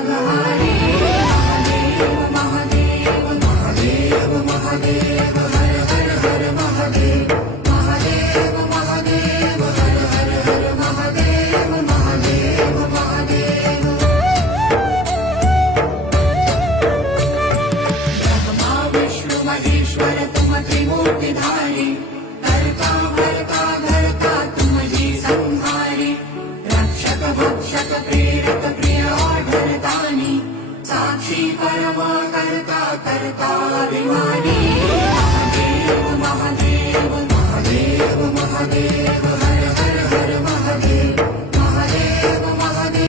वाघहारी महादेव महादेव महादेव महादेव हर हर हर महादेव महादेव महादेव हर हर हर महादेव महादेव महादेव ब्रह्मा विष्णु महेश्वर तुम त्रिमूर्तिधारी करता भरता धरता तुम ही संहारी रक्षक भक्षक प्रेरक प्रिय आढळतानी साक्षी परम करता करता विना